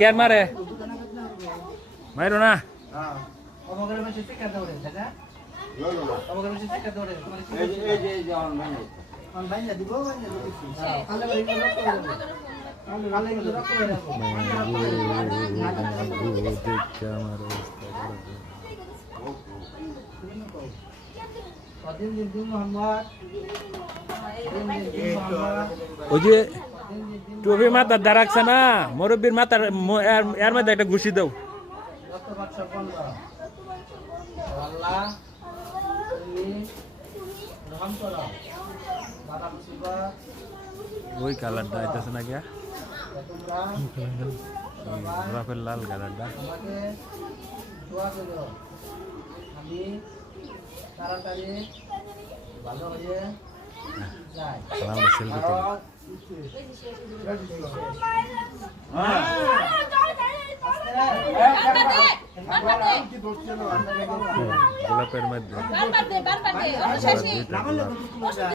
কেন মারে মাইরো না ওই যে টুপি মাথার দ্বারা রাখছে না মুরব্বীর মাথার এর মধ্যে একটা ঘুষি দাও ওই কালারটা আইতেছে না গিয়া গোলাপের লাল কালারটা আমি তাড়াতাড়ি ভালো হয়ে যাই গোলাপের মধ্যে